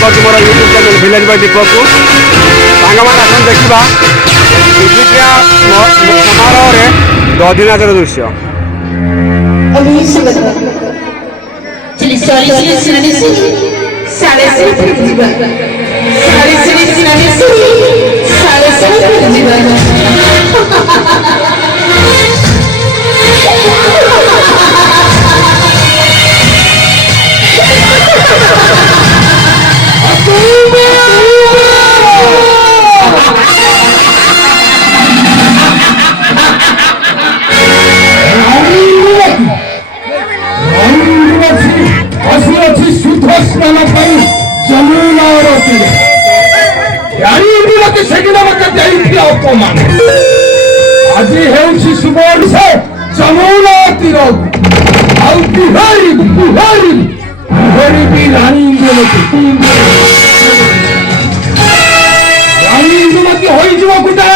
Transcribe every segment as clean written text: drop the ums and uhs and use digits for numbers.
कर मोर YouTube channel village bye दीपक को सांग मान आसन देखा विद्या समारोह दधिनाचर दृश्य आज है सुबह से जमुना तीर बिहारी बिहारी बिहारी भी रानी रानी इंदुमती हो गोटे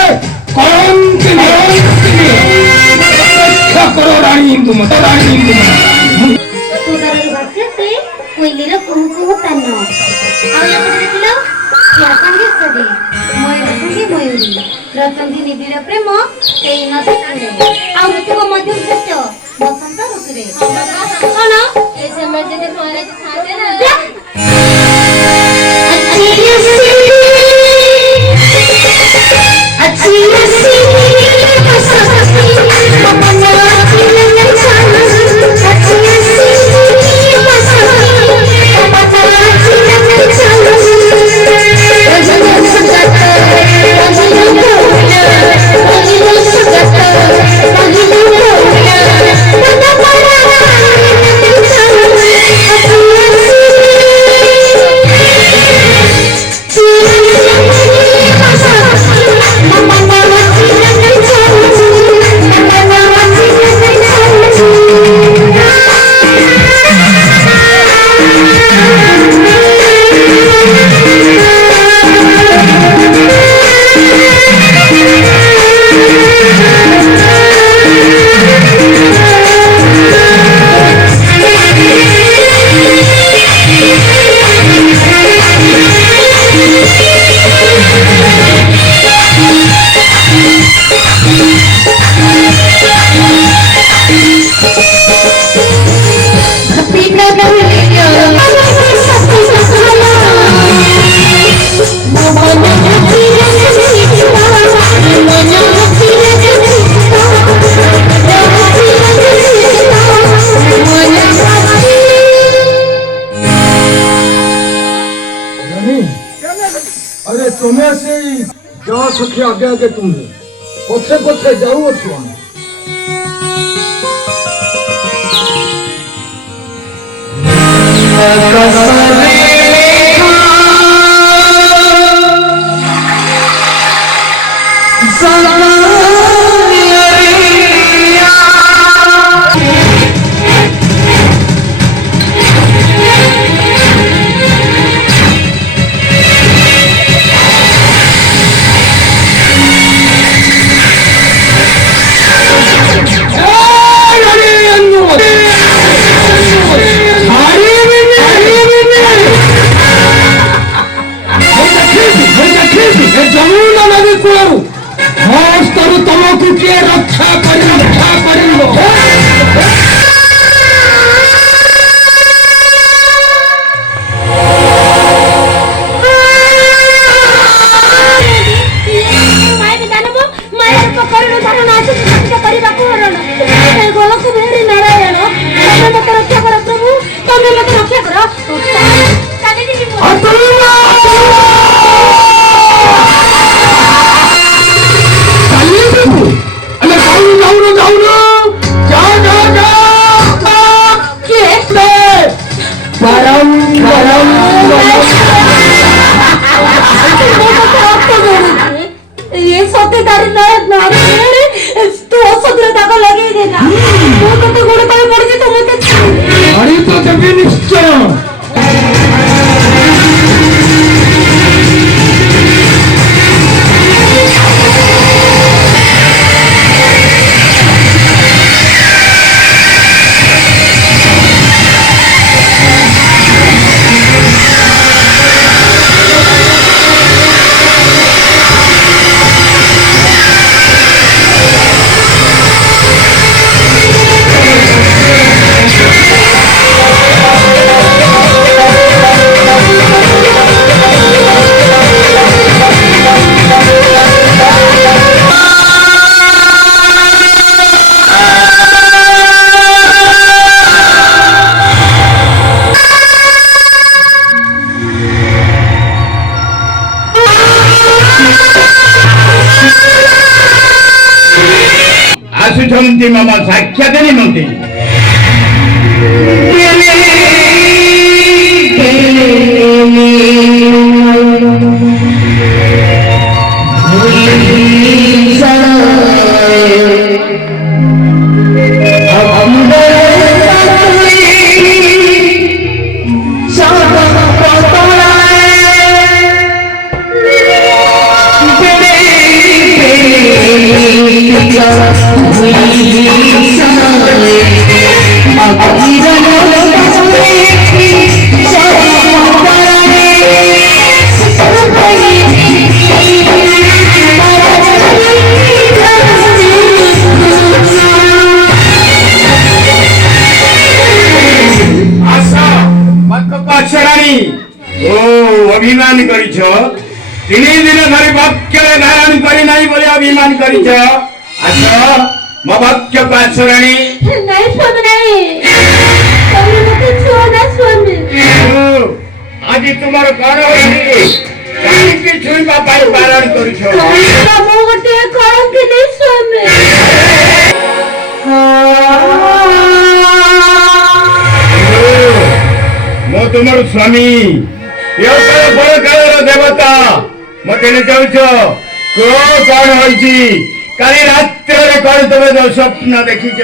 रक्षा करो रानी इंदुमती रानी इंदुमती रचंदी निबिड़ प्रेम एई नदी तीरे आ ऋतु को मध्यम सत्य बसंत ऋतु रे कोन ए समय जदि कॉलेज थाते ना अरे तुम्हें से जा सके आगे आगे तुम्हें पथे पथे जाओ छुआ तुमको के रक्षा करिलो ଆସୁଛନ୍ତି ମମ ସାକ୍ଷାତ ନିମନ୍ତେ। অভিমান করিছ 3 দিন ধরে বাক্যরে ধারণ করি নাই বলে অভিমান করিছ। আস মো বাক্য পাছরাণী। নাই স্বামী নাই, তুমি মতে ছুঁয়ো না স্বামী। আজ তোমার কণ হইছে কাহিকি ছুঁইবা পাই বারণ করিছ? ମୁଁ ଗୋଟେ କରନ୍ତିନି ସ୍ୱାମୀ। ମୁଁ ତୁମର ସ୍ୱାମୀ, ବଡ଼ କାଳର ଦେବତା। ମତେ ଯାଉଛ କଣ ହୋଇଛି? କାଲି ରାତ୍ରରେ କଣ ତମେ ସ୍ୱପ୍ନ ଦେଖିଛ?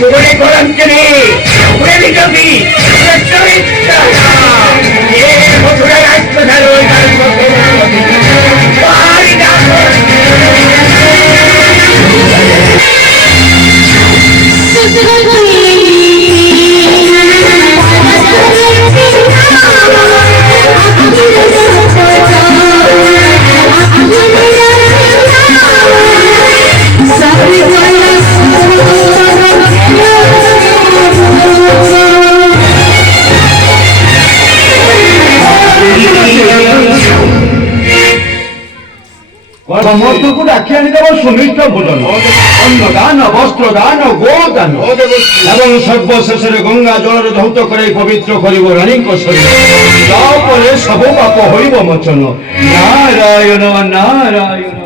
চুরি করন্তিনি প্রেমী যদি ସମସ୍ତଙ୍କୁ ଡାକି ଆଣିଦେବ ସୁନିଷ୍ଠ ଭୋଜନ, ଅନ୍ନଦାନ, ବସ୍ତ୍ରଦାନ, ଗୋଦାନ ଏବଂ ସର୍ବଶେଷରେ ଗଙ୍ଗା ଜଳରେ ଧୌତ କରାଇ ପବିତ୍ର କରିବ ରାଣୀଙ୍କ ଶରୀର। ତାପରେ ସବୁ ପାପ ହୋଇବ ମୋଚନ। ନାରାୟଣ ନାରାୟଣ।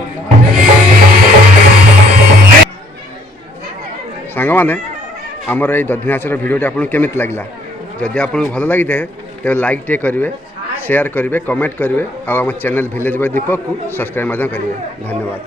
ସାଙ୍ଗମାନେ, ଆମର ଏଇ ଦଧିନାଚର ଭିଡ଼ିଓଟି ଆପଣଙ୍କୁ କେମିତି ଲାଗିଲା? ଯଦି ଆପଣଙ୍କୁ ଭଲ ଲାଗିଥାଏ ତେବେ ଲାଇକ୍ ଟିକେ କରିବେ, ସେୟାର କରିବେ, କମେଣ୍ଟ କରିବେ ଆଉ ଆମ ଚ୍ୟାନେଲ୍ ଭିଲେଜ୍ ବୟ ଦୀପକକୁ ସବସ୍କ୍ରାଇବ୍ ମଧ୍ୟ କରିବେ। ଧନ୍ୟବାଦ।